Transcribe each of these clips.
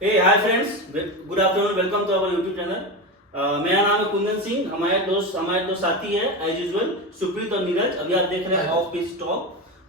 Hey, hi friends. Good afternoon. Welcome to our YouTube channel. मेरा नाम है कुंदन सिंह। हमारे दो साथी है एज यूजुअल, सुप्रीत और नीरज। अभी आप देख रहे हैं ऑफ पिच टॉक।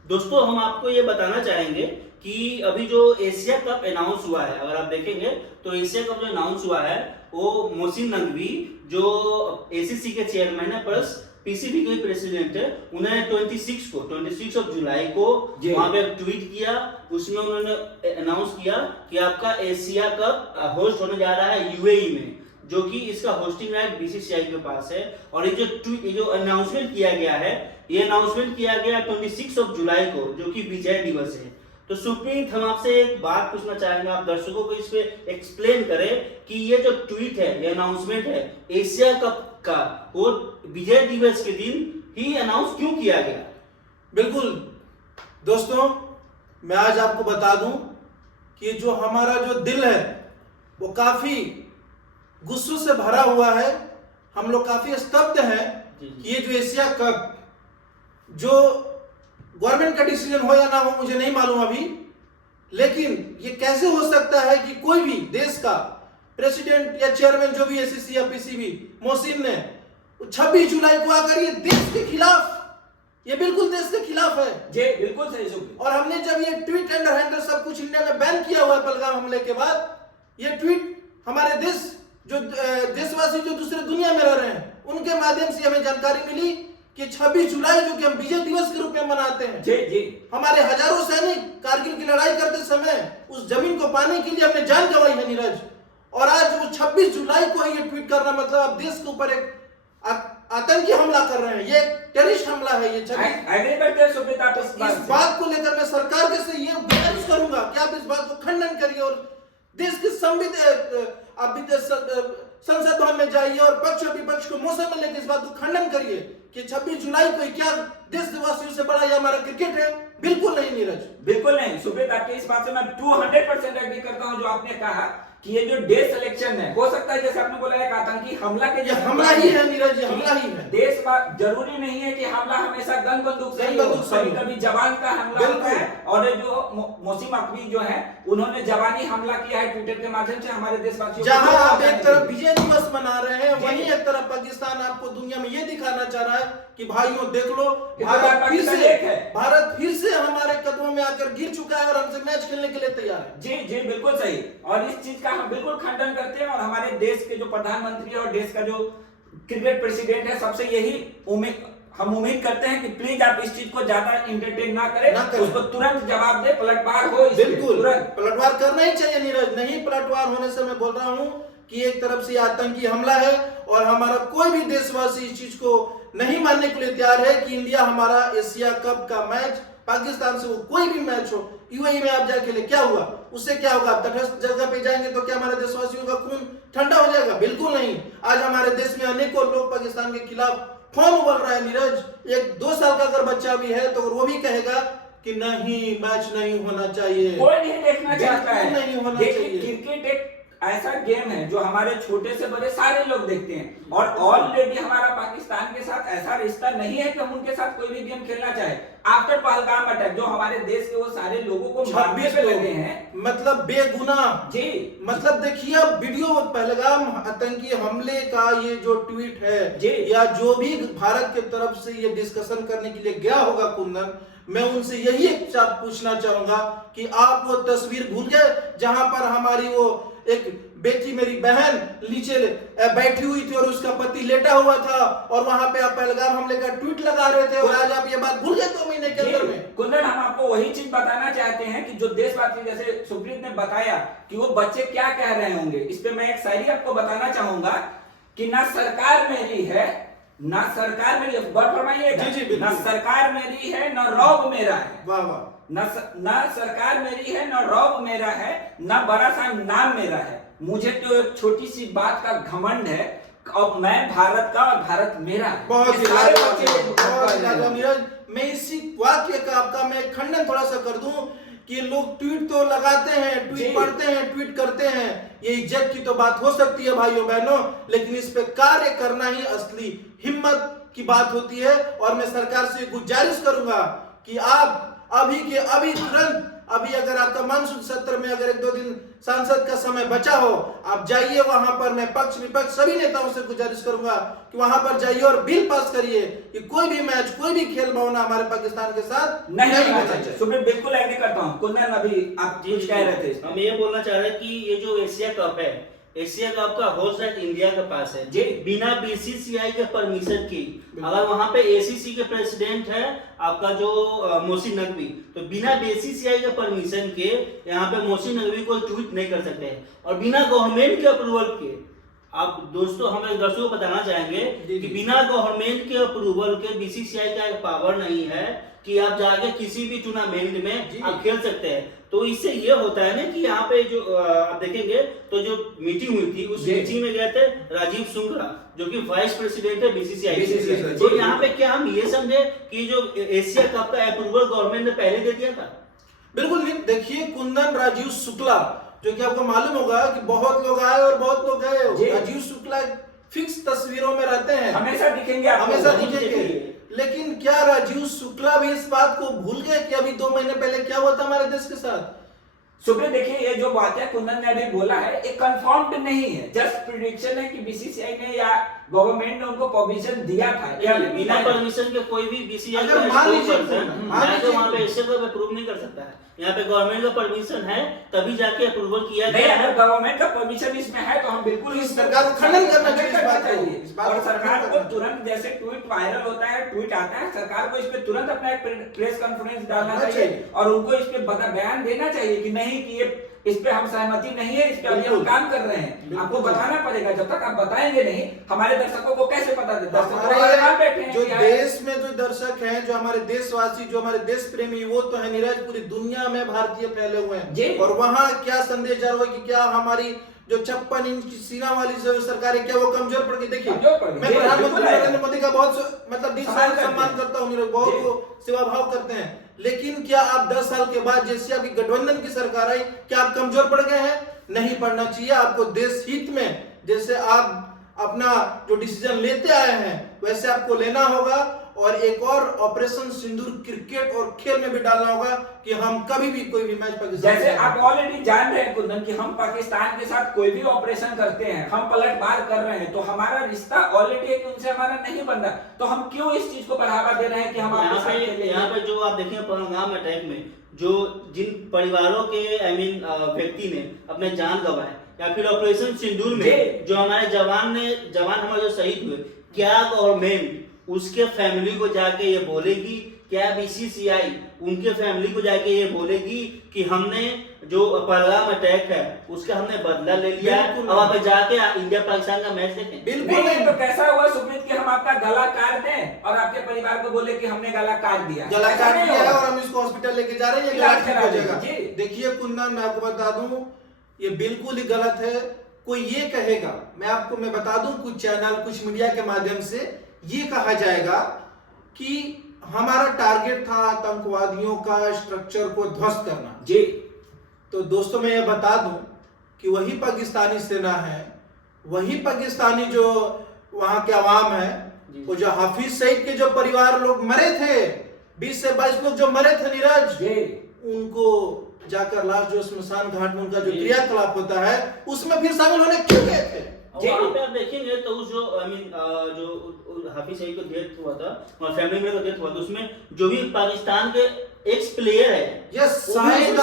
दोस्तों, हम आपको ये बताना चाहेंगे कि अभी जो एशिया कप अनाउंस हुआ है, अगर आप देखेंगे तो एशिया कप जो अनाउंस हुआ है वो मोहसिन नकवी जो एसीसी के चेयरमैन है प्लस पीसीबी के प्रेसिडेंट है, उन्होंने 26 जुलाई को वहां पे ट्वीट किया। उसमें उन्होंने अनाउंस किया कि आपका एशिया कप होस्ट होने जा रहा है यूएई में, जो कि इसका होस्टिंग राइट बीसीसीआई के पास है। और ये जो अनाउंसमेंट किया गया है, ये अनाउंसमेंट किया गया 26 जुलाई को, जो कि विजय दिवस है। तो सुप्रीत, हम आपसे एक बात पूछना चाहेंगे, आप दर्शकों को इस पे एक्सप्लेन करें कि ये जो ट्वीट है, ये अनाउंसमेंट है एशिया कप का, वो विजय दिवस के दिन ही अनाउंस क्यों किया गया? बिल्कुल दोस्तों, मैं आज आपको बता दूं कि जो हमारा जो दिल है वो काफी गुस्सों से भरा हुआ है। हम लोग काफी स्तब्ध हैं कि ये जो एशिया कप, जो गवर्नमेंट का डिसीजन हो या ना हो मुझे नहीं मालूम अभी, लेकिन ये कैसे हो सकता है कि कोई भी देश का प्रेसिडेंट या चेयरमैन, जो भी एसीसी या पीसीबी, मोहसिन ने 26 जुलाई को आकर ये देश के खिलाफ, ये बिल्कुल देश के खिलाफ है। जी बिल्कुल सही सुप्रीत। और हमने जब ये ट्वीट एंड हैंडल सब कुछ इंडिया में बैन किया हुआ है पहलगाम हमले के बाद, ये ट्वीट हमारे देश जो देशवासी जो दूसरे दुनिया में रह रहे हैं उनके माध्यम से हमें जानकारी मिली कि 26 जुलाई जो कि हम विजय दिवस के रूप में मनाते हैं, जी जी, हमारे हजारों सैनिक कारगिल की लड़ाई करते समय उस जमीन को पाने के लिए हमने जान गंवाई है नीरज। और आज वो 26 जुलाई को ही ये ट्वीट करना, मतलब आप देश के ऊपर एक आतंकी हमला कर रहे हैं, ये टेररिस्ट हमला है। ये एग्री करते हैं सुप्रीत आप इस बात को लेकर मैं सरकार के से ये गुजारिश करूंगा कि आप इस बात को खंडन करिए और देश के संसद भवन में जाइए और पक्ष और विपक्ष को मौसम में लेकर इस बात को खंडन करिए कि 26 जुलाई को क्या देशवासियों से बड़ा ये हमारा क्रिकेट है? बिल्कुल नहीं नीरज, बिल्कुल नहीं सुप्रीत। आपकी इस बात से मैं 200% एग्री करता हूं। जो आपने कहा कि ये जो डे सिलेक्शन है, हो सकता है जैसे आपने बोला एक आतंकी हमला के ये हमला ही है नीरज, ये हमला ही है। देश का जरूरी नहीं है कि हमला हमेशा गन बंदूक से, कभी कभी जवान का हमला होता है। और जो मोहसिन नकवी जो है, उन्होंने जवानी हमला किया है ट्विटर के माध्यम से हमारे देशवासियों। जहां आप एक तरफ विजय दिवस मना रहे हैं, वहीं एक तरफ पाकिस्तान आपको दुनिया में ये दिखाना चाह रहा है कि भाइयों देख लो, भारत फिर से हमारे कदमों में आकर गिर चुका है और हमसे मैच खेलने के लिए तैयार है। जी जी बिल्कुल सही। और इस चीज का हम बिल्कुल खंडन करते हैं। और हमारे देश के जो प्रधानमंत्री और देश का जो क्रिकेट प्रेसिडेंट है, सबसे यही हम उम्मीद करते हैं कि प्लीज आप इस चीज को ज्यादा इंटरटेन ना करें, उसको तुरंत जवाब दे, पलटवार हो। बिल्कुल पलटवार करना ही चाहिए नीरज। नहीं पलटवार होने से मैं बोल रहा हूं कि एक तरफ से आतंकी हमला है और हमारा कोई भी देशवासी इस चीज को नहीं मानने के लिए तैयार है कि इंडिया हमारा एशिया कप का मैच पाकिस्तान से, वो कोई भी मैच हो, यूएई में आप जाके खेले, क्या हुआ? उससे क्या होगा? तटस्थ जगह पे जाएंगे तो क्या हमारे देशवासियों का खून ठंडा हो जाएगा? बिल्कुल नहीं। आज हमारे देश में अनेकों लोग पाकिस्तान के खिलाफ कौन उबल रहा है नीरज। एक 2 साल का अगर बच्चा भी है तो वो भी कहेगा कि नहीं, मैच नहीं होना चाहिए, कोई नहीं देखना चाहता है। नहीं होना चाहिए। क्रिकेट एक ऐसा गेम है जो हमारे छोटे से बड़े सारे लोग देखते हैं। और ऑलरेडी हमारा पाकिस्तान के साथ ऐसा रिश्ता नहीं है कि हम उनके साथ कोई भी गेम खेलना चाहे। आफ्टर पहलगाम अटैक, जो हमारे देश के वो सारे लोगों को मारने पे लगे हैं, मतलब बेगुनाह जी। मतलब देखिए अब वीडियो पहलगाम आतंकी हमले का ये जो ट्वीट है जी, या जो भी भारत की तरफ से ये डिस्कशन करने के लिए गया होगा कुंदन, मैं उनसे यही एक पूछना चाहूंगा कि आप वो तस्वीर भूल गए जहां पर हमारी वो एक बेटी, मेरी बहन नीचे बैठी हुई थी और उसका पति लेटा हुआ था और वहां पे आप पहलगाम हमले का ट्वीट लगा रहे थे और आज आप ये बात भूल गए 2 महीने के अंदर में। कुंदन, हम आपको वही चीज बताना चाहते हैं कि जो देशवासी, जैसे सुप्रीत ने बताया कि वो बच्चे क्या कह रहे होंगे, इस पे मैं एक शायरी आपको बताना चाहूंगा कि ना सरकार मेरी है, ना सरकार मेरी, गौर फरमाइएगा, ना सरकार मेरी है, ना रौब मेरा है। वाह वाह। ना सरकार मेरी है, ना रौब मेरा है, ना बड़ा सा नाम मेरा है, मुझे तो एक छोटी सी बात का घमंड है, अब मैं भारत का और भारत मेरा। बहुत नीरज, मैं इसी वाक्य का आपका मैं खंडन थोड़ा सा कर दूं कि लोग ट्वीट तो लगाते हैं, ट्वीट पढ़ते हैं, ट्वीट करते हैं, ये इज्जत की तो बात हो सकती है भाइयों बहनों, लेकिन इस पे कार्य करना ही असली हिम्मत की बात होती है। और मैं सरकार से गुजारिश करूंगा कि आप अभी के अभी तुरंत अभी अगर आपका मानसून सत्र में अगर 1-2 दिन सांसद का समय बचा हो, आप जाइए वहां पर। मैं पक्ष विपक्ष सभी नेताओं से गुजारिश करूंगा कि वहां पर जाइए और बिल पास करिए कि कोई भी मैच, कोई भी खेल भावना हमारे पाकिस्तान के साथ नहीं होना होना चाहिए। चाहिए। सुप्रीत बिल्कुल एग्री करता हूँ। कुंदन अभी आप कुछ कह रहे थे। हम ये बोलना चाह रहे हैं कि ये जो एशिया कप है, एशिया कप का होस्ट राइट इंडिया के पास है जी। बिना बीसीसीआई के परमिशन की। अगर वहां पे एसीसी के प्रेसिडेंट है आपका जो मोहसिन नकवी, तो बिना बीसीसीआई के परमिशन के यहाँ पे मोहसिन नकवी को ट्वीट नहीं कर सकते हैं, और बिना गवर्नमेंट के अप्रूवल के। आप दोस्तों हम एक दर्शकों को बताना चाहेंगे कि बिना गवर्नमेंट के अप्रूवल के बीसीसीआई का एक पावर नहीं है कि आप जाके किसी भी टूर्नामेंट में आप खेल सकते हैं। तो इससे ये होता है ना कि यहाँ पे जो आप देखेंगे तो जो मीटिंग हुई थी, उस मीटिंग में गए थे राजीव शुक्ला जो कि वाइस प्रेसिडेंट है बीसीसीआई। तो यहाँ पे क्या हम ये समझे कि जो एशिया कप का अप्रूवल गवर्नमेंट ने पहले दे दिया था? बिल्कुल नहीं। देखिए कुंदन, राजीव शुक्ला जो कि आपको मालूम होगा कि बहुत लोग आए और बहुत लोग गए। राजीव शुक्ला फिक्स तस्वीरों में रहते हैं, हमेशा दिखेंगे आपको, हमेशा दिखेंगे। लेकिन क्या राजीव शुक्ला भी इस बात को भूल गए कि अभी 2 महीने पहले क्या हुआ था हमारे देश के साथ? सुप्रीत देखिए, ये जो बात है कुंदन ने अभी बोला है, एक कंफर्म्ड नहीं है, जस्ट प्रिडिक्शन है कि बीसीसीआई ने या गवर्नमेंट ने उनको परमिशन दिया था। बिना परमिशन के कोई भी बीसीसीआई अगर मान लीजिए वहाँ पे एशिया कप अप्रूव नहीं कर सकता है। यहाँ पे गवर्नमेंट का परमिशन है तभी जाके अप्रूवल किया नहीं, गया अगर है। गवर्नमेंट का परमिशन इसमें है तो हम बिल्कुल इस सरकार को खंडन करना चाहिए, चाहिए। इस बात और को सरकार खंडन को करना तुरंत, जैसे ट्वीट वायरल होता है, ट्वीट आता है, सरकार को इस पे तुरंत अपना एक प्रेस कॉन्फ्रेंस डालना चाहिए और उनको इस पे बयान देना चाहिए कि नहीं, कि ये इस पे हम सहमति नहीं है, इस पे अभी हम काम कर रहे हैं। आपको बताना पड़ेगा। जब तक आप बताएंगे नहीं, हमारे दर्शकों को कैसे पता दे? जो देश में जो दर्शक हैं, जो हमारे देशवासी, जो हमारे देश प्रेमी, वो तो है नीरज पूरी दुनिया में भारतीय फैले हुए हैं। और वहाँ क्या संदेश जा रहा है कि क्या हमारी जो 56 इंच की सीना वाली जो सरकार है, क्या वो कमजोर पड़ गई? देखिए, मैं प्रधानमंत्री नरेंद्र मोदी का बहुत मतलब दिल से सम्मान करता हूँ, नीरज बहुत वो सेवा भाव करते हैं। लेकिन क्या आप 10 साल के बाद जैसे अभी गठबंधन की सरकार आई, क्या आप कमजोर पड़ गए हैं? नहीं पड़ना चाहिए। आपको देश हित में जैसे आप अपना जो डिसीजन लेते आए हैं वैसे आपको लेना होगा, और एक और ऑपरेशन सिंदूर क्रिकेट और खेल में भी डालना होगा कि हम कभी भी कोई भी मैच पाकिस्तान, जैसे आप ऑलरेडी जान रहे हैं कुंदन कि हम पाकिस्तान के साथ कोई भी ऑपरेशन करते हैं, हम पलटवार कर रहे हैं, तो हमारा रिश्ता ऑलरेडी है कि उनसे हमारा नहीं बन रहा, तो हम क्यों इस चीज को बढ़ावा दे रहे हैं कि हम आपके साथ खेलेंगे? यहाँ पे जो आप देखें पहलगाम अटैक में जो जिन परिवारों के व्यक्ति ने अपने जान गंवाए, या फिर ऑपरेशन सिंदूर में जो हमारे जवान हमारे जो शहीद हुए, क्या गवर्नमेंट उसके फैमिली को जाके ये बोलेगी? क्या बीसीसीआई उनके फैमिली को जाके ये बोलेगी कि हमने जो पहलगाम अटैक है उसका हमने बदला ले लिया, अब आप जाके इंडिया पाकिस्तान का मैच देखें? बिल्कुल नहीं। तो कैसा हुआ सुप्रीत कि हम आपका गला काट दें और आपके परिवार को बोले कि हमने गला काट दिया, गला काट दिया है और हम इसको हॉस्पिटल लेके जा रहे हैं, ये गला ठीक हो जाएगा। देखिए कुंदन, मैं आपको बता दूं, ये बिल्कुल ही गलत है। कोई ये कहेगा, मैं बता दूं, कुछ चैनल, कुछ मीडिया के माध्यम से ये कहा जाएगा कि हमारा टारगेट था आतंकवादियों का स्ट्रक्चर को ध्वस्त करना। जी, तो दोस्तों मैं ये बता दूं कि वही पाकिस्तानी सेना है, वही पाकिस्तानी जो वहां के अवाम है, वो जो हाफिज सईद के जो परिवार लोग मरे थे, 20 से 22 लोग जो मरे थे नीरज, उनको जाकर लाश जो स्मशान घाट में उनका जो क्रियाकलाप होता है उसमें फिर शामिल होने क्यों गए थे? वहाँ पे आप देखेंगे तो उस जो जो हाफिज सईद को डेथ हुआ था, फैमिली मेंबर को डेथ हुआ था, उसमें जो भी पाकिस्तान के एक्स प्लेयर है, यस, शाहिद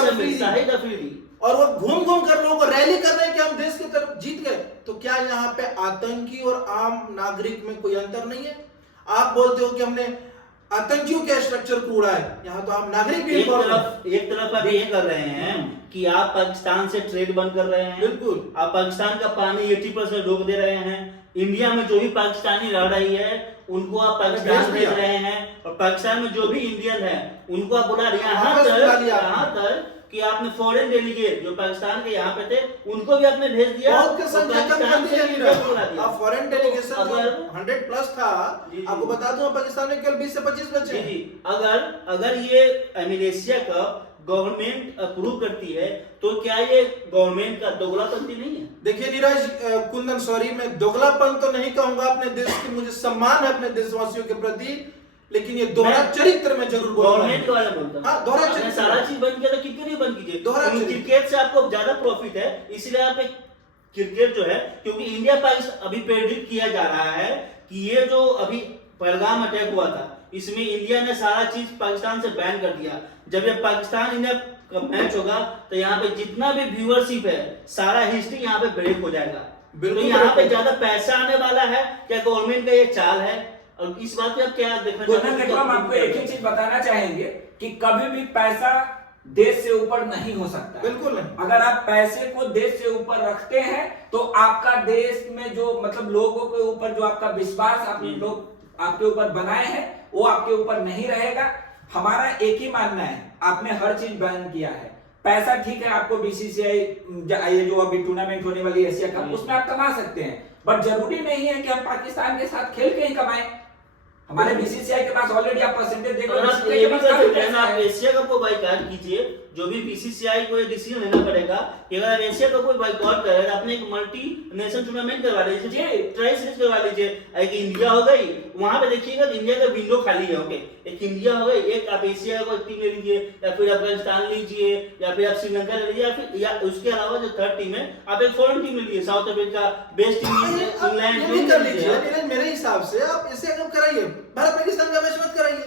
अफरीदी, और वो घूम घूम कर लोगों को रैली कर रहे हैं कि हम देश की तरफ जीत गए। तो क्या यहाँ पे आतंकी और आम नागरिक में कोई अंतर नहीं है? आप बोलते हो कि हमने आतंकियों के स्ट्रक्चर को उड़ाए, यहाँ तो आप नागरिक भी एक तरफ आप ये कर रहे हैं कि आप पाकिस्तान से ट्रेड बंद कर रहे हैं, बिल्कुल, आप पाकिस्तान का पानी 80% रोक दे रहे हैं, इंडिया में जो भी पाकिस्तानी रह रही है उनको आप पाकिस्तान भेज रहे हैं, और पाकिस्तान में जो भी इंडियन है उनको आप बुला रहे हैं। यहाँ तक कि आपने फॉरेन डेलीगेट जो पाकिस्तान के यहाँ पे थे उनको भी आपने भेज दिया, फॉरेन डेलीगेशन अगर 100+ था, आपको बता दूं पाकिस्तान में केवल 20 से 25 बचे। अगर ये एशिया कप गवर्नमेंट अप्रूव करती है तो क्या ये गवर्नमेंट का दोगलापंती नहीं है? देखिए नीरज कुंदन, सॉरी, मैं दोगलापन तो नहीं कहूंगा, अपने देश की मुझे सम्मान है अपने देशवासियों के प्रति, लेकिन ये दोहरा चरित्र में जरूर बोलूंगा। गवर्नमेंट के बारे में बोलता हूं। हाँ, दोहरा आपने चरित्र। सारा चीज बंद किया तो क्रिकेट ही बंद कीजिए। दोहरा चरित्र। क्रिकेट से आपको ज्यादा प्रॉफिट है, इसलिए आप एक क्रिकेट जो है, क्योंकि इंडिया पाकिस्तान अभी प्रेडिक्ट किया जा रहा है कि ये जो अभी पहलगाम अटैक हुआ था, इसमें इंडिया ने सारा चीज पाकिस्तान से बैन कर दिया। जब ये पाकिस्तान इंडिया का मैच होगा तो यहाँ पे जितना भी व्यूअरशिप है, सारा हिस्ट्री यहाँ पे ब्रेक हो जाएगा। तो बिल्कुल यहाँ पे बिल्कुल। ज्यादा पैसा आने वाला है, क्या गवर्नमेंट का ये चाल है? और इस बात पे आप क्या देखना कुंदन देखो, हम आपको एक ही चीज बताना चाहेंगे कि कभी भी पैसा देश से ऊपर नहीं हो सकता है। बिल्कुल नहीं। अगर आप पैसे को देश से ऊपर रखते हैं तो आपका देश में जो मतलब लोगों के ऊपर जो आपका विश्वास आप लोग आपके ऊपर बनाए हैं वो आपके ऊपर नहीं रहेगा। हमारा एक ही मानना है, आपने हर चीज बैन किया है। पैसा ठीक है, आपको बीसीसीआई ये जो अभी टूर्नामेंट होने वाली एशिया कप, उसमें आप कमा सकते हैं, बट जरूरी नहीं है कि हम पाकिस्तान के साथ खेल के ही कमाएं। हमारे बीसीसीआई के पास ऑलरेडी आप परसेंटेज देखो, और आप ये भी कर सकते हैं ना, आप एशिया कप को बाइकआउट कीजिए। जो भी बीसीसीआई को ये डिसीजन लेना पड़ेगा कि अगर आप एशिया कप को बाइकआउट कर रहे हैं, आपने एक मल्टी नेशन टूर्नामेंट करवा लीजिए, ट्राई सीरीज करवा लीजिए। एक इंडिया हो गई, वहां पे देखिएगा इंडिया का विंडो खाली है। ओके, एक इंडिया हो गई, एक आप एशिया को टीम ले लीजिए, या फिर अफगानिस्तान लीजिए, या फिर आप श्रीलंका ले लीजिए, या फिर या उसके अलावा जो थर्ड टीम है आप एक फॉरेन टीम ले लीजिए, south Africa best team, England ये भी कर लीजिए। मेरे हिसाब से आप एशिया कप कराइए, भारत पाकिस्तान का मैच मत कराइए।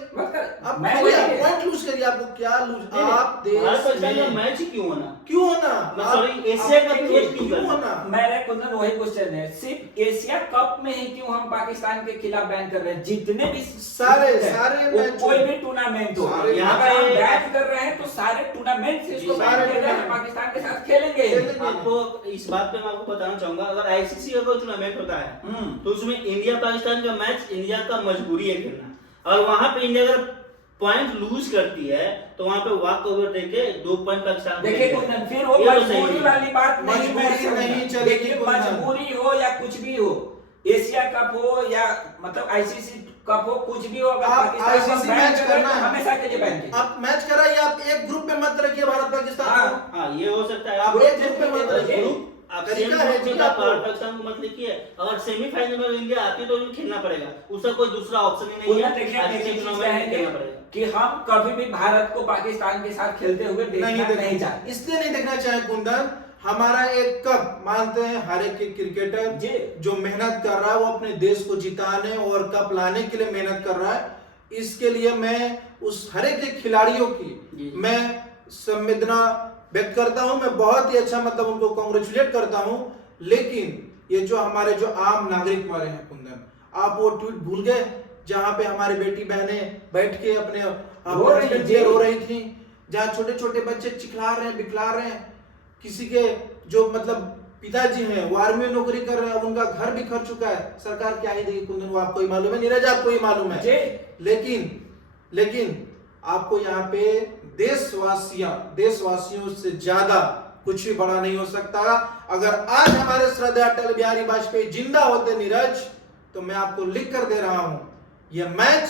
आप पॉइंट लूज करिए, आपको क्या लूज, आप भारत पाकिस्तान का देश मैच ही क्यों होना? क्यों होना, सॉरी, एशिया कप क्यों होना? मेरा कुंदन वही क्वेश्चन है, सिर्फ एशिया कप में ही क्यों हम पाकिस्तान के खिलाफ बैन कर रहे हैं? जितने भी सारे मैच, कोई भी टूर्नामेंट हो, यहाँ पे हम बैन कर रहे हैं तो सारे टूर्नामेंट से इसको बैन कर रहे हैं, पाकिस्तान के साथ खेलेंगे। आपको इस बात पे मैं आपको बताना चाहूंगा, अगर आईसीसी का कोई टूर्नामेंट होता है तो उसमें इंडिया पाकिस्तान का मैच इंडिया का मजबूरी है खेलना, और वहां पे इंडिया अगर पॉइंट लूज करती है तो वहां पे वॉक ओवर देके 2 पॉइंट पाकिस्तान देखिए कुंदन, फिर वो मजबूरी वाली बात नहीं, नहीं चलेगी। मजबूरी हो या कुछ भी हो, एशिया कप हो या मतलब आईसीसी कप हो, कुछ भी हो, अगर आईसीसी मैच करना है, हमेशा के लिए बैन कीजिए। आप मैच कराइए, आप एक ग्रुप में मत रखिए भारत पाकिस्तान को। हाँ, ये हो सकता है। आप एक ग्रुप में मत रखिए, आप तरीका है जी भारत आपको। पाकिस्तान को मत लिखिए। अगर सेमीफाइनल में इंडिया आती है तो उन्हें खेलना पड़ेगा, उसका कोई दूसरा ऑप्शन ही नहीं है। देखिए आईसीसी टूर्नामेंट खेलना पड़ेगा कि हम कभी भी भारत को पाकिस्तान के साथ खेलते हुए देखना नहीं चाहते। इसलिए नहीं देखना चाहे कुंदन, हमारा एक कप मानते हैं, हर एक क्रिकेटर जो मेहनत कर रहा है वो अपने देश को जिताने और कप लाने के लिए मेहनत कर रहा है। इसके लिए मैं उस हर एक खिलाड़ियों की मैं संवेदना व्यक्त करता हूं, मैं बहुत ही अच्छा मतलब उनको कांग्रेचुलेट करता हूं। लेकिन ये जो हमारे जो आम नागरिक हमारे हैं कुंदन, आप वो ट्वीट भूल गए जहां पे हमारे बेटी बहनें बैठ के अपने रो रही थी, जहां छोटे छोटे बच्चे चिल्ला रहे हैं, बिकला रहे हैं, किसी के जो मतलब पिताजी हैं वो आर्मी में नौकरी कर रहे हैं, उनका घर बिखर चुका है, सरकार क्या ही देगी कुंदन, वो आपको ही मालूम है, नीरज आपको ही मालूम है। लेकिन आपको यहाँ पे देशवासियों से ज्यादा कुछ भी बड़ा नहीं हो सकता। अगर आज हमारे श्रद्धेय अटल बिहारी वाजपेयी जिंदा होते नीरज, तो मैं आपको लिख कर दे रहा हूं, यह मैच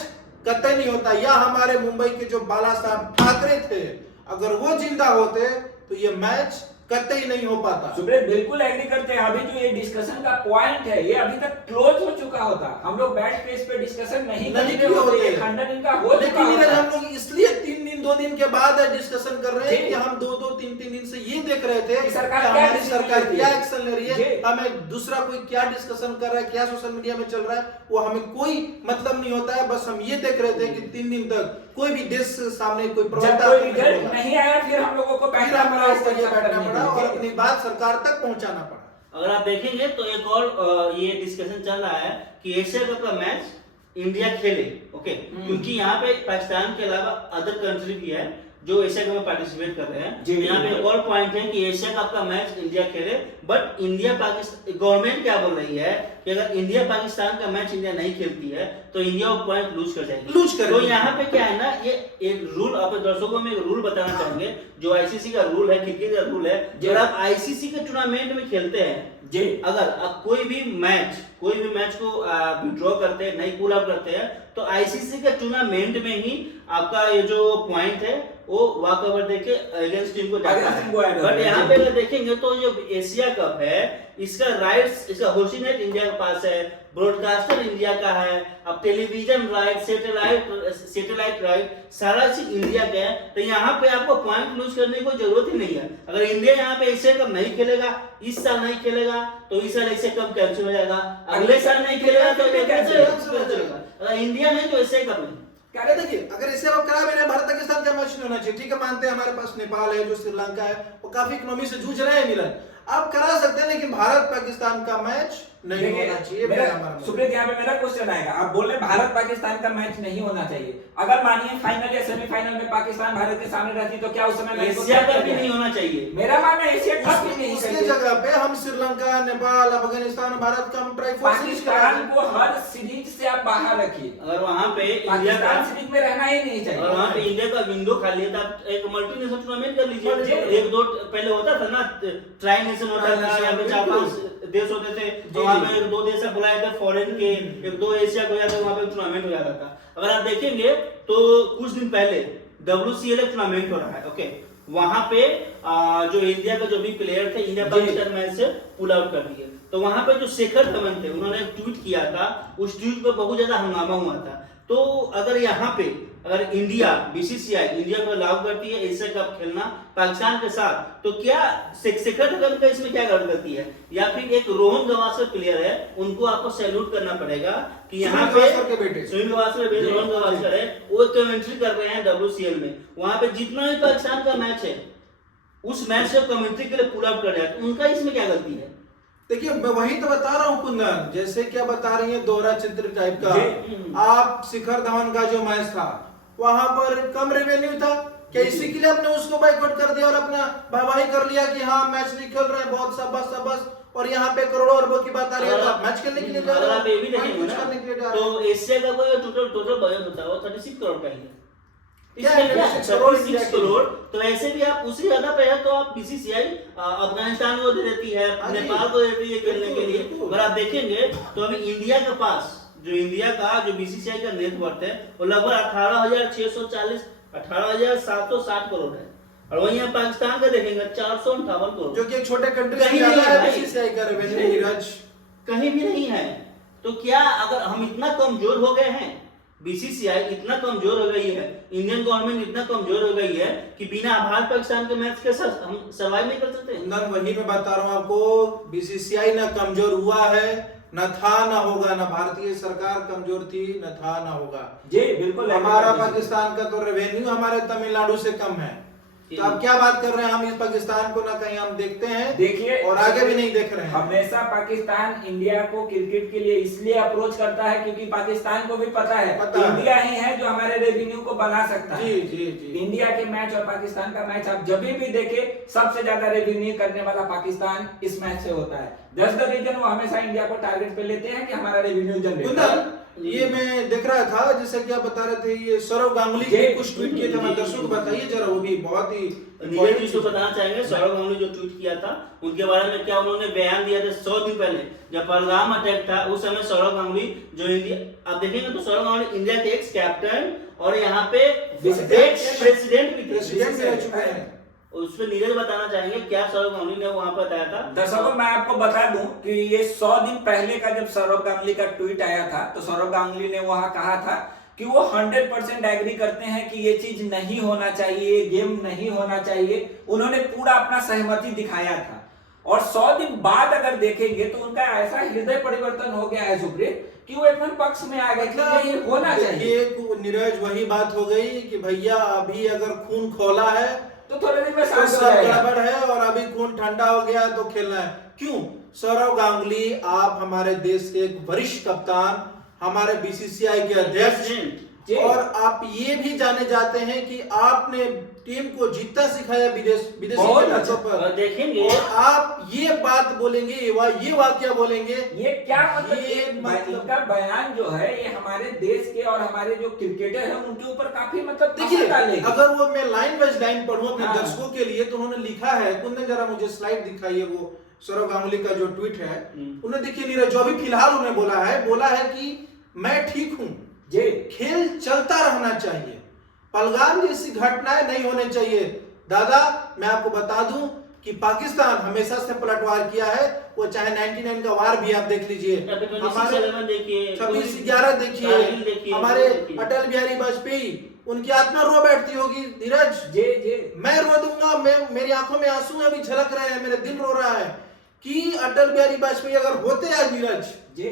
कतई नहीं होता। या हमारे मुंबई के जो बाला साहब ठाकरे थे, अगर वो जिंदा होते तो यह मैच कतई नहीं हो पाता। सुब्रत बिल्कुल एग्री करते हैं। अभी जो ये डिस्कशन का पॉइंट है, ये अभी तक क्लोज हो चुका होता, हम लोग बैठ के इस पे डिस्कशन नहीं करते होते, खंडन इनका हो चुका होता। हम लोग इसलिए 2 दिन के बाद डिस्कशन कर रहे हैं कि हम 2-3 दिन से ये देख रहे थे कि हमारी सरकार क्या एक्शन ले रही है, हमें दूसरा कोई क्या डिस्कशन कर रहा है, क्या सोशल मीडिया में चल रहा है, वो हमें कोई मतलब नहीं होता है। बस हम ये देख रहे थे कि 3 दिन तक कोई भी देश के सामने कोई रिजल्ट नहीं आया, फिर हम लोगों को बैठना पड़ा और अपनी बात सरकार तक पहुंचाना पड़ा। अगर आप देखेंगे तो एक और ये डिस्कशन चल रहा है कि एशिया कप का मैच इंडिया खेले, ओके, क्योंकि यहाँ पे पाकिस्तान के अलावा अदर कंट्री भी है जो एशिया कप में पार्टिसिपेट कर रहे हैं। यहाँ पे एक और पॉइंट है कि एशिया कप का मैच इंडिया खेले, बट इंडिया पाकिस्तान गवर्नमेंट क्या बोल रही है कि अगर इंडिया पाकिस्तान का मैच इंडिया नहीं खेलती है तो इंडिया वो पॉइंट लूज कर जाएगी। तो यहाँ पे क्या है ना, ये एक रूल, आप दर्शकों में एक रूल बताना चाहेंगे जो आईसीसी का रूल है, क्रिकेट का रूल है। जब आप आईसीसी के टूर्नामेंट में खेलते हैं, अगर आप कोई भी मैच को विड्रॉ करते हैं, नहीं पुल अप करते हैं, तो आईसीसी के टूर्नामेंट में ही आपका ये जो पॉइंट है वो वॉकओवर देके अगेंस्ट टीम को जाता Against team को add है। होता बट है, यहाँ जी। पे अगर देखेंगे तो जो एशिया कप है इसका राइट्स, इसका होस्टिंग राइट इंडिया के पास है, ब्रॉडकास्टर इंडिया का है, अब टेलीविजन राइट, सैटेलाइट राइट, सारा चीज इंडिया का है। तो यहाँ पे आपको पॉइंट लूज करने की कोई जरूरत ही नहीं है। अगर इंडिया यहाँ पे एशिया कप नहीं खेलेगा, इस साल नहीं खेलेगा, तो इस साल एशिया कप कैंसिल हो जाएगा, अगले साल नहीं खेलेगा तो कैंसिल हो जाएगा। अगर इंडिया नहीं तो एशिया कप नहीं। क्या देखिए, अगर इससे अब करा मेरे भारत पाकिस्तान का मैच नहीं होना चाहिए, ठीक है, मानते हैं हमारे पास नेपाल है, जो श्रीलंका है, वो काफी इकोनॉमी से जूझ रहे हैं नीरज, आप करा सकते हैं, लेकिन भारत पाकिस्तान का मैच नहीं होना चाहिए। सुप्रीत, यहाँ पे मेरा क्वेश्चन आएगा, आप बोल रहे हैं भारत पाकिस्तान का मैच नहीं होना चाहिए, अगर मानिए फाइनल या सेमीफाइनल में पाकिस्तान भारत के सामने रहती तो क्या उस समय मैच एशिया कप भी नहीं होना चाहिए। मेरा मानना है एशिया कप भी नहीं उसकी चाहिए। जगह पे हम श्रीलंका, नेपाल, अफगानिस्तान, भारत का हम ट्राइफॉल सीरीज करा पाकिस्तान दें। को हर सीरीज से आप बाहर रखिए, अगर वहां पे इंडिया का पाकिस्तान सीरीज में रहना ही नहीं चाहिए। और वहाँ पे इंडिया का विंडो खाली है, तो आप एक मल्टीनेशनल टूर्नामेंट कर लीजिए। जी। एक दो पहले होता था ना, ट्राई नेशन होता था, यहाँ पे 4-5 देश होते थे, तो वहाँ पे एक दो देश बुलाए थे फॉरेन के, एक दो एशिया को जाते, वहाँ पे टूर्नामेंट हो जाता था। अगर आप देखेंगे तो कुछ दिन पहले WCL टूर्नामेंट हो रहा है, ओके, वहाँ पे जो इंडिया का जो भी प्लेयर थे, इंडिया पाकिस्तान मैच से पुल आउट कर दिए। तो वहाँ पे जो शेखर धवन थे, उन्होंने एक ट्वीट किया था, उस ट्वीट पे बहुत ज्यादा हंगामा हुआ था। तो अगर यहाँ पे अगर इंडिया BCCI इंडिया को अलाउ करती है एशिया कप खेलना पाकिस्तान के साथ, तो क्या शेखर धवन का इसमें क्या गलती है? या फिर एक रोहन गवास्कर प्लेयर है, उनको आपको सैल्यूट करना पड़ेगा कि यहाँ पे सुनील गवास्कर बेटे रोहन गवास्कर है, वो कमेंट्री कर रहे हैं WCL में, वहां पे जितना भी पाकिस्तान का मैच है उस मैच से कमेंट्री के लिए पुल आउट कर रहे हैं, तो उनका इसमें क्या गलती है? देखिए, मैं वही तो बता रहा हूँ कुंदन, जैसे क्या बता रही है, दोहरा चित्र टाइप का। आप शिखर धवन का जो मैच था वहां पर कम रेवेन्यू था, क्या इसी के लिए आपने उसको बाइकआउट कर दिया और अपना वाहवाही कर लिया कि हाँ मैच नहीं खेल रहे हैं, बहुत सबस, और यहाँ पे करोड़ों अरबों की बात आ रही है, तो मैच खेलने के लिए जा अगर आप ये भी रहे देखेंगे हैं, ना, तो एशिया का कोई टोटल बजट होता है वो 36 करोड़ का ही है। क्या है, 36 करोड़, तो ऐसे भी आप उससे ज्यादा पे है तो आप BCCI अफगानिस्तान को दे देती है, नेपाल को दे देती है खेलने के लिए। अगर आप देखेंगे तो अभी इंडिया के पास जो BCCI का नेटवर्थ है वो लगभग 18,640 18,760 करोड़ है, और वहीं आप पाकिस्तान का देखेंगे 458 करोड़, जो कि एक छोटे कंट्री कहीं से नहीं ज्यादा है है भाई। BCCI का रेवेन्यू, नीरज। कहीं भी नहीं है। तो क्या अगर हम इतना कमजोर हो गए हैं, BCCI इतना कमजोर हो गई है, इंडियन गवर्नमेंट इतना कमजोर हो गई है कि बिना भारत पाकिस्तान के मैच के साथ हम सर्वाइव नहीं कर सकते? कुंदन, वही मैं बता रहा हूँ आपको, BCCI ना कमजोर हुआ है, न था, न होगा, न भारतीय सरकार कमजोर थी, न था, न होगा। जी बिल्कुल, हमारा पाकिस्तान का तो रेवेन्यू हमारे तमिलनाडु से कम है, तो आप क्या बात कर रहे हैं? हम इस पाकिस्तान को ना कहीं हम देखते हैं, देखिए, और आगे भी नहीं देख रहे हैं। हमेशा पाकिस्तान इंडिया को क्रिकेट के लिए इसलिए अप्रोच करता है क्योंकि पाकिस्तान को भी पता है इंडिया ही है जो हमारे रेवेन्यू को बना सकता है। जी जी जी। इंडिया के मैच और पाकिस्तान का मैच आप जब भी देखे, सबसे ज्यादा रेवेन्यू करने वाला पाकिस्तान इस मैच से होता है। दैट्स द रीजन वो हमेशा इंडिया को टारगेट पे लेते हैं कि हमारा रेवेन्यू जनरेट। ये मैं देख रहा था, जैसे क्या बता रहे थे, ये सौरव गांगुली के कुछ ट्वीट किए थे, मैं दर्शकों को बताइए जरा, वो भी बहुत ही नीरज जी को बताना चाहेंगे सौरव गांगुली जो ट्वीट किया था उनके बारे में, क्या उन्होंने बयान दिया था 100 दिन पहले जब पहलगाम अटैक था, उस समय सौरव गांगुली जो इंडिया, आप देखेंगे तो सौरव गांगुली इंडिया के एक्स कैप्टन और यहाँ पे प्रेसिडेंट भी रह चुके हैं। उस पर नीरज बताना चाहेंगे क्या सौरव गांगुली ने वहां पर बताया था। दर्शकों, मैं आपको बता दूं कि ये 100 दिन पहले का जब सौरव गांगुली का ट्वीट आया था, तो सौरव गांगुली ने वहां कहा था कि वो 100% एग्री करते हैं कि ये चीज नहीं होना चाहिए, गेम नहीं होना चाहिए। उन्होंने पूरा अपना सहमति दिखाया था, और 100 दिन बाद अगर देखेंगे तो उनका ऐसा हृदय परिवर्तन हो गया है सुप्रीत कि वो एकदम पक्ष में आ गए कि ये होना चाहिए। नीरज, वही बात हो गई कि भैया अभी अगर खून खोला है तो थोड़े दिन में तो शांत हो सब जाएगा। गड़बड़ है, और अभी खून ठंडा हो गया तो खेलना है। क्यों? सौरव गांगुली, आप हमारे देश के एक वरिष्ठ कप्तान, हमारे BCCI के अध्यक्ष, और आप ये भी जाने जाते हैं कि आपने टीम को जीतना सिखाया विदेशी मैचों पर। देखेंगे, और आप ये बात बोलेंगे, ये वाक्य बोलेंगे, ये क्या मतलब? ये मतलब इनका बयान जो है ये हमारे देश के और हमारे जो क्रिकेटर हैं उनके ऊपर काफी मतलब देखिए, डालेगी। अगर वो मैं लाइन बाय लाइन पढ़ूं अपने हाँ। दर्शकों के लिए, तो उन्होंने लिखा है, कुंदन जरा मुझे स्लाइड दिखाइए, वो सौरव गांगुली का जो ट्वीट है, उन्हें देखिए नीरज, जो अभी फिलहाल उन्हें बोला है कि मैं ठीक हूं, जी, खेल चलता रहना चाहिए, पहलगाम जैसी घटनाएं नहीं होने चाहिए। दादा मैं आपको बता दूं कि पाकिस्तान हमेशा से पलटवार किया है, वो चाहे 99 का वार भी आप देख लीजिए, हमारे 26/11 देखिए, हमारे अटल बिहारी वाजपेयी, उनकी आत्मा रो बैठती होगी नीरज। जी मैं रो दूंगा, मेरी आंखों में आंसू अभी झलक रहे हैं, मेरे दिल रो रहा है कि अटल बिहारी वाजपेयी अगर होते आज नीरज जी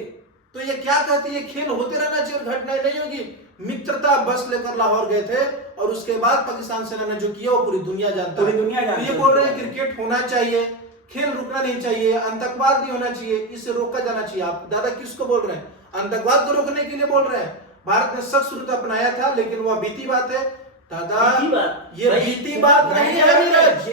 तो ये क्या कहते, ये खेल होते रहना चाहिए, घटनाएं नहीं होगी। मित्रता बस लेकर लाहौर गए थे और उसके बाद पाकिस्तान सेना ने जो किया वो पूरी दुनिया जानता पूरी है। दुनिया जानती तो ये है। बोल रहे हैं क्रिकेट होना चाहिए, खेल रुकना नहीं चाहिए, आतंकवाद नहीं होना चाहिए, इसे रोका जाना चाहिए। आप दादा किसको बोल रहे हैं? आतंकवाद को रोकने के लिए बोल रहे हैं। भारत ने सख्त शुरू अपनाया था, लेकिन वह बीती बात है दादा, ये बीती बात नहीं है नीरज,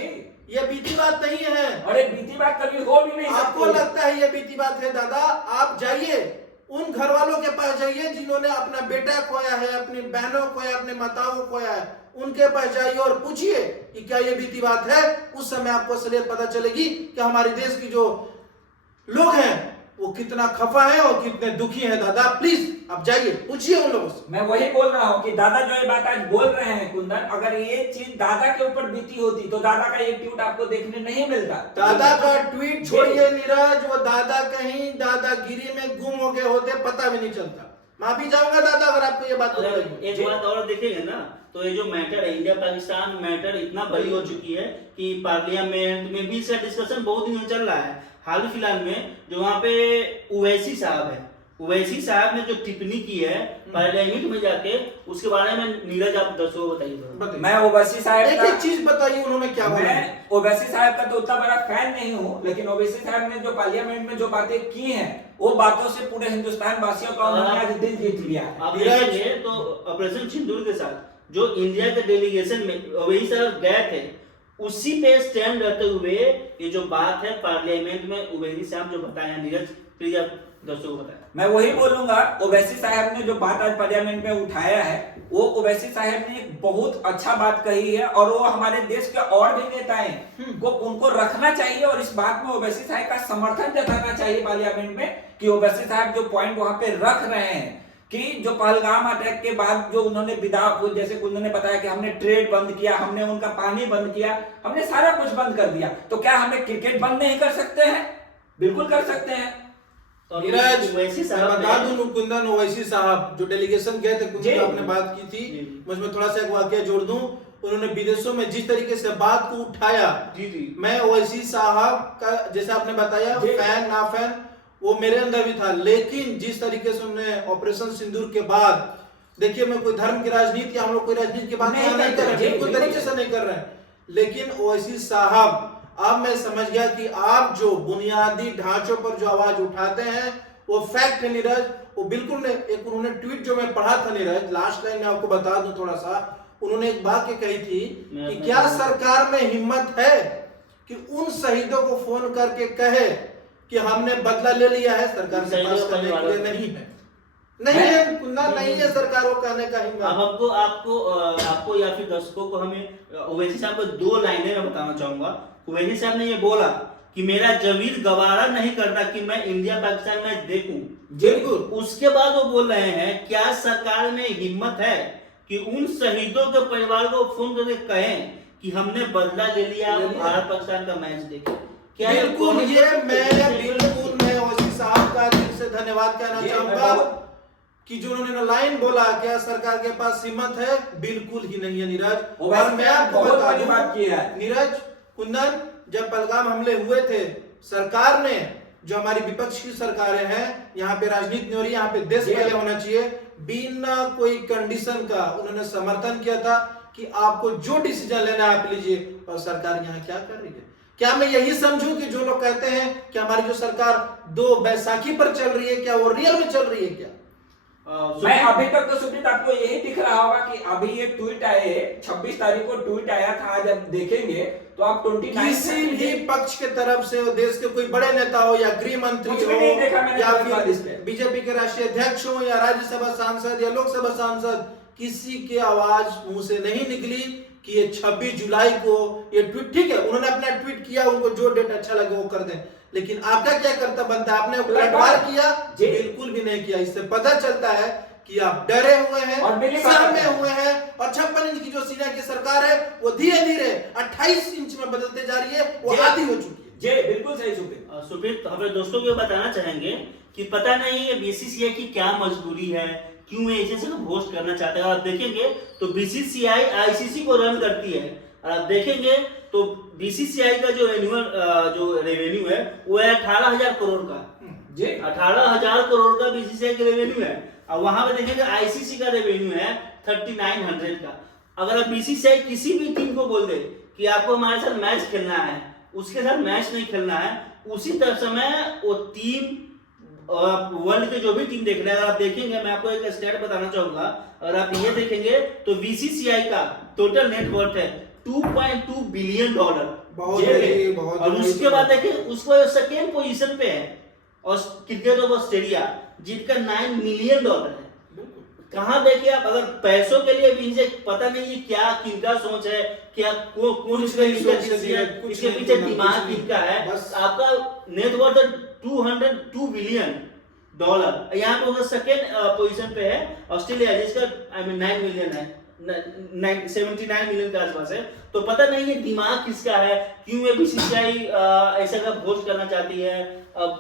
ये बीती बात नहीं है। अरे बीती बात कभी हो भी नहीं सकती। आपको लगता है ये बीती बात है दादा? आप जाइए उन घर वालों के पास जाइए जिन्होंने अपना बेटा खोया है, अपनी बहनों को खोया, अपने माताओं को खोया है, उनके पास जाइए और पूछिए कि क्या ये बीती बात है। उस समय आपको असलियत पता चलेगी कि हमारे देश की जो लोग हैं वो कितना खफा है और कितने दुखी हैं। दादा प्लीज आप जाइए पूछिए उन लोगों से। मैं वही बोल रहा हूँ कि दादा जो ये बात आज बोल रहे हैं कुंदन, अगर ये चीज दादा के ऊपर बीती होती तो दादा का ये ट्वीट आपको देखने नहीं मिलता। दादा का ट्वीट छोड़िए नीरज, वो दादा कहीं दादागिरी में गुम हो गए होते, पता भी नहीं चलता। माफी चाहूंगा दादा अगर आपको ये बात लगी। एक बात और देखेंगे ना, तो ये जो मैटर है इंडिया पाकिस्तान मैटर इतना बड़ी हो चुकी है कि पार्लियामेंट में भी इसका डिस्कशन बहुत दिन चल रहा है। हाल फिलहाल में जो वहाँ पे उवैसी साहब है, उवैसी साहब ने जो टिप्पणी की है पार्लियामेंट में जाके, उसके बारे में नीरज आप दर्शकों को बताइए। मैं ओवैसी साहब एक चीज बताइए उन्होंने क्या बोला। मैं ओवैसी साहब का तो उतना बड़ा फैन नहीं हूँ, लेकिन ओवैसी साहब ने जो पार्लियामेंट में जो बातें की हैं वो बातों से पूरे हिंदुस्तान वासियों का उन्होंने आज दिल जीत लिया है। आप देखेंगे तो ऑपरेशन सिंदूर के साथ जो इंडिया के डेलीगेशन में वही सर गए थे, उसी पे स्टैंड रहते हुए ये जो बात है पार्लियामेंट में उवैसी साहब जो बताया, नीरज प्लीज आप दर्शकों को बताएं। मैं वही बोलूंगा, ओवैसी साहब ने जो बात आज पार्लियामेंट में उठाया है वो ओवैसी साहब ने एक बहुत अच्छा बात कही है और वो हमारे देश के और भी नेता हैं को उनको रखना चाहिए और इस बात में ओवैसी साहब का समर्थन जताना चाहिए पार्लियामेंट में कि ओवैसी साहब जो पॉइंट वहां पे रख रहे हैं कि जो पहलगाम अटैक के बाद जो उन्होंने जैसे उन्होंने बताया कि हमने ट्रेड बंद किया, हमने उनका पानी बंद किया, हमने सारा कुछ बंद कर दिया, तो क्या हमें क्रिकेट बंद नहीं कर सकते हैं? बिल्कुल कर सकते हैं। नीरज मैं बता दूं कुंदन, ओवैसी साहब जो डेलीगेशन गए थे, कुंदन आपने बात की थी, मुझमें थोड़ा सा एक वाकया जोड़ दूं। उन्होंने विदेशों में जिस तरीके से बात को उठाया, मैं ओवैसी साहब का जैसे आपने बताया फैन ना फैन वो मेरे अंदर भी था, लेकिन जिस तरीके से उन्होंने ऑपरेशन सिंदूर के बाद, देखिए मैं कोई धर्म की राजनीति या हम लोग कोई राजनीति की बात नहीं कर रहे, बिल्कुल तरीके से नहीं कर रहे हैं, लेकिन ओवैसी साहब अब मैं समझ गया कि आप जो बुनियादी ढांचों पर जो आवाज उठाते हैं वो फैक्ट है नीरज, वो बिल्कुल नहीं। एक उन्होंने ट्वीट जो मैं पढ़ा था नीरज, लास्ट लाइन में आपको बता दूं थोड़ा सा, उन्होंने एक वाक्य कही थी कि क्या सरकार में हिम्मत है कि उन शहीदों को फोन करके कहे कि हमने बदला ले लिया है, सरकार से पास करने के लिए नहीं है, नहीं है कुंदा, नहीं है सरकार को कहने का हिम्मत। अब आपको या फिर दर्शकों को हमें ओवैसी साहब को दो लाइनें में बताना चाहूंगा। ओवैसी साहब ने ये बोला कि मेरा जमीर गवारा नहीं करता कि मैं इंडिया पाकिस्तान मैच देखूं, बिल्कुल। उसके बाद वो बोल रहे हैं क्या सरकार में हिम्मत है कि उन शहीदों के परिवार को फोन करके कहें कि हमने बदला ले लिया, भारत पाकिस्तान का मैच देखें। क्या बिल्कुल मैं ओवैसी साहब का दिल से धन्यवाद कहना चाहूंगा कि जो उन्होंने लाइन बोला क्या सरकार के पास हिम्मत है, बिल्कुल ही नहीं है नीरज। और मैं आपको बता दूं नीरज कुंदन, जब पहलगाम हमले हुए थे, सरकार ने जो हमारी विपक्ष की सरकारें हैं, यहाँ पे राजनीति नहीं हो रही, यहाँ पे देश पहले होना चाहिए, बिना कोई कंडीशन का उन्होंने समर्थन किया था कि आपको जो डिसीजन लेना है आप लीजिए। और सरकार यहाँ क्या कर रही है? क्या मैं यही समझूं कि जो लोग कहते हैं कि हमारी जो सरकार 2 बैसाखी पर चल रही है, क्या वो रियल में चल रही है क्या? मैं अभी तक तो सुप्रीत आपको यही दिख रहा होगा कि अभी ये ट्वीट आए, 26 तारीख को ट्वीट आया था, आज आप देखेंगे तो आप 29 किसी भी पक्ष के तरफ से देश के कोई बड़े नेता हो या गृह मंत्री हो या फिर बीजेपी के राष्ट्रीय अध्यक्ष हो या राज्यसभा सांसद या लोकसभा सांसद, किसी के आवाज मुंह से नहीं निकली कि ये 26 जुलाई को ये ट्वीट, ठीक है उन्होंने अपना ट्वीट किया, उनको जो डेट अच्छा लगे वो कर दें, लेकिन आपका क्या कर्तव्य बनता है? आपने पलटवार किया? बिल्कुल भी नहीं किया। इससे पता चलता है कि आप डरे हुए हैं, और मिली सहमे बात है। हुए हैं, और 56 इंच की जो सीना की सरकार है वो धीरे धीरे 28 इंच में बदलते जा रही है, वो जी। आधी हो चुकी है। जी बिल्कुल सही सुप्रीत। सुप्रीत, हमें दोस्तों को ये बताना चाहेंगे कि पता नहीं ये बीसीसीआई की क्या मजबूरी है, क्यों ये एजेंसी को होस्ट करना चाहते हैं। आप देखेंगे तो बीसीसीआई आईसीसी को रन करती है, और आप देखेंगे तो बीसीसीआई का जो रेवेन्यू है वो है 18,000 करोड़ का। जी 18,000 करोड़ का बीसीसीआई का रेवेन्यू है, और वहां पे देखेंगे आईसीसी का रेवेन्यू है 3900 का। अगर आप बीसीसीआई किसी भी टीम को बोल दे कि आपको हमारे साथ मैच खेलना है, उसके साथ मैच नहीं खेलना है, उसी तरह समय वो टीम वर्ल्ड के जो भी टीम देख रहे हैं, अगर आप देखेंगे, मैं आपको एक स्टैट बताना चाहूंगा, अगर आप ये देखेंगे तो बीसीसीआई का टोटल नेटवर्थ है $2.2 बिलियन। बहुत बड़ी, बहुत और बड़ी उसके बाद देखिए उसको सेकेंड पोजीशन पे है और क्रिकेट ऑफ ऑस्ट्रेलिया, जिनका $9 मिलियन है। कहां देखिए आप, अगर पैसों के लिए भी इसे पता नहीं है क्या किनका सोच है, क्या कौन इसके पीछे दिमाग किनका है। बस आपका नेटवर्थ $202 बिलियन। यहाँ पे वो सेकेंड पोजीशन पे है ऑस्ट्रेलिया, जिसका 9 मिलियन है, 79 मिलियन के आसपास है। तो पता नहीं है दिमाग किसका है, क्यों ये बीसीसीआई ऐसा का होस्ट करना चाहती है।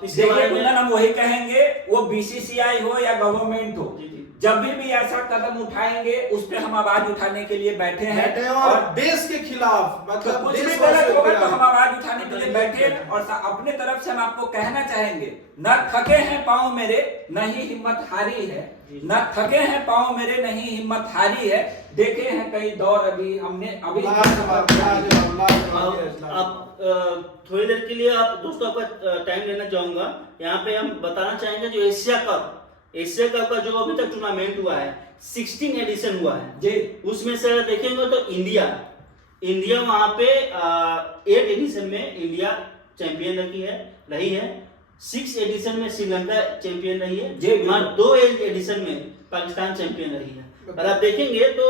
इसके देखिए बारे में कुंदन, हम वही कहेंगे, वो बीसीसीआई हो या गवर्नमेंट हो, जब भी ऐसा कदम उठाएंगे उस पे हम आवाज उठाने के लिए बैठे हैं, और देश के खिलाफ, तो मतलब कुछ भी देश गलत होगा तो हम आवाज उठाने के लिए बैठे हैं। और अपने तरफ से हम आपको कहना चाहेंगे, न थके हैं पांव मेरे नहीं हिम्मत हारी है, न थके हैं पांव मेरे नहीं हिम्मत हारी है। देखे हैं कई दौर अभी हमने अभी अब थोड़ी देर के लिए आप दोस्तों आपका टाइम लेना चाहूंगा। यहाँ पे हम बताना चाहेंगे जो एशिया कप का जो अभी तक टूर्नामेंट हुआ है 16 एडिशन हुआ है जी, उसमें से अगर देखेंगे तो इंडिया वहां पे 8 एडिशन में इंडिया चैंपियन रही है। 6 एडिशन में श्रीलंका चैंपियन रही है जी, और 2 एडिशन में पाकिस्तान चैंपियन रही है। और आप देखेंगे तो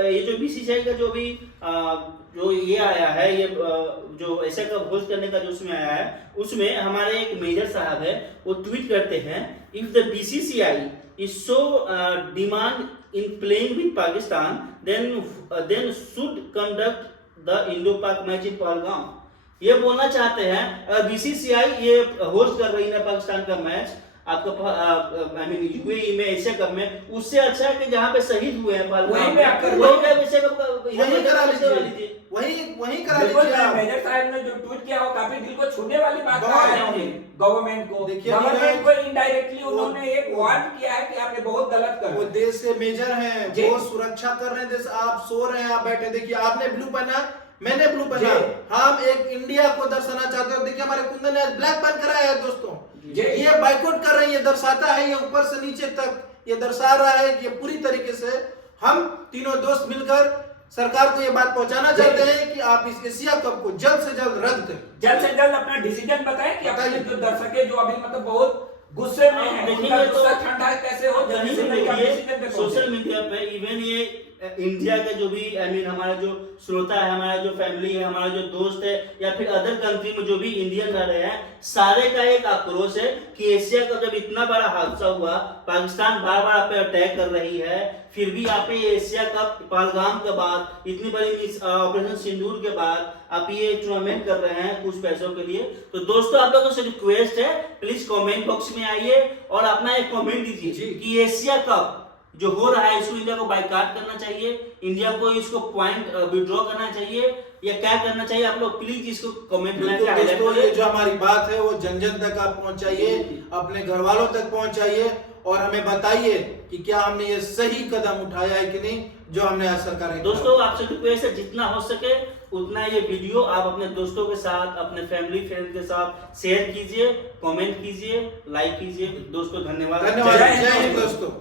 ये जो बीसीसीआई का जो भी जो ये आया है, ये जो ऐसा का होस्ट करने का जो उसमें आया है, उसमें हमारे एक मेजर साहब है, वो ट्वीट करते हैं, if the BCCI is so demand in playing with Pakistan then should conduct the Indo Pak match in Pahalgam. ये बोलना चाहते हैं अगर बीसीसीआई ये होस्ट कर रही है पाकिस्तान का मैच आपका यूएई में एशिया कप में, उससे अच्छा है कि जहां पे शहीद हुए हैं वहीं पे आप कर लो। वही करा लीजिए, वही करा लीजिए आप। मेजर साहब ने जो ट्वीट किया वो काफी दिल को छूने वाली बात बहुत कहा है गवर्नमेंट को। देखिए, गवर्नमेंट को इनडायरेक्टली उन्होंने एक वार्न किया है कि आप ये बहुत गलत कर वो रहे हैं। देश के मेजर हैं, जी। वो सुरक्षा कर रहे हैं देश। आप सो रहे हैं, आप बैठे, देखिए आपने ब्लू पहना, मैंने ब्लू पहना, जी। हम एक इंडिया को दर्शाना चाहते हैं। देखिए हमारे कुंदन ने ब्लैक पहन कर आया है दोस्तों, जी। ये बाइकआउट कर रहे हैं, ये दर्शाता है, ये ऊपर से नीचे तक ये दर्शा रहा है कि ये पूरी तरीके से हम तीनों दोस्त मिलकर सरकार को ये बात पहुंचाना चाहते हैं कि आप इस एशिया कप को जल्द से जल्द रद्द करें। जल्द से जल्द अपना डिसीजन बताएं कि अपने जो दर्शक जो अभी मतलब बहुत गुस्से में हैं, देखेंगे उनका तो गुस्सा ठंडा कैसे हो, जल्दी से जल्दी आप डिसीजन पे सोशल पहुंचे। मीडिया पे इवन ये इंडिया के जो भी हमारा जो श्रोता है, हमारा जो फैमिली है, हमारा जो दोस्त है, या फिर अदर कंट्री में जो भी इंडियन रह रहे हैं, सारे का एक आक्रोश है कि एशिया का जब इतना बड़ा हादसा हुआ, पाकिस्तान बार बार आप पे अटैक कर रही है, फिर भी आप ये एशिया कप पहलगाम के बाद, इतनी बड़ी ऑपरेशन सिंदूर के बाद आप ये टूर्नामेंट कर रहे हैं कुछ पैसों के लिए। तो दोस्तों आप लोगों से रिक्वेस्ट है, प्लीज कमेंट बॉक्स में आइए और अपना एक कमेंट दीजिए कि एशिया कप जो हो रहा है इसको इंडिया को बाइकाट करना चाहिए, इंडिया को इसको पॉइंट विड्रॉ करना चाहिए, या क्या करना चाहिए। आप लोग प्लीज इसको कमेंट में दोस्तों ये जो हमारी बात है वो जन जन तक आप पहुंचाइए, अपने घर वालों तक पहुंचाइए और हमें बताइए कि क्या हमने ये सही कदम उठाया है कि नहीं जो हमने आज सरकार के। दोस्तों आपसे रिक्वेस्ट है जितना हो सके उतना ये वीडियो आप अपने दोस्तों के साथ, अपने फैमिली फ्रेंड के साथ शेयर कीजिए, कमेंट कीजिए, लाइक कीजिए। दोस्तों धन्यवाद। जय हिंद दोस्तों।